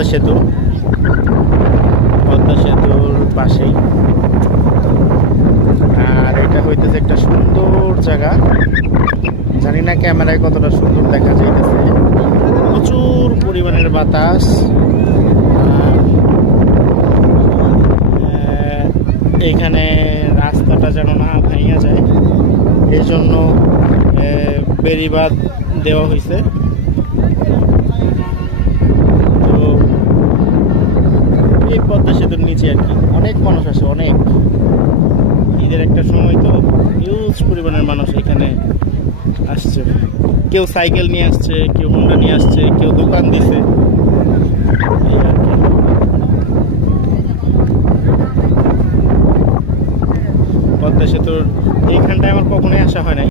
পদ্মা সেতু, পদ্মা সেতুর পাশেই। আর এটা হইতেছে একটা সুন্দর জায়গা, জানি না ক্যামেরায় কতটা সুন্দর দেখা যাইতেছে। প্রচুর পরিমাণের বাতাস। এখানে রাস্তাটা যেন না ভাঙিয়া যায়, এই জন্য বেড়িবাঁধ দেওয়া হয়েছে। তো এই পদ্মা সেতুর নিচে আর কি অনেক মানুষ আসে, অনেক। ঈদের একটা সময় তো হিউজ পরিমাণের মানুষ এখানে আসছে। কেউ সাইকেল নিয়ে আসছে, কেউ হোন্ডা নিয়ে আসছে, কেউ দোকান দিছে, এই আর কি। পদ্মা সেতুর এইখানটায় আমার কখনোই আসা হয় নাই।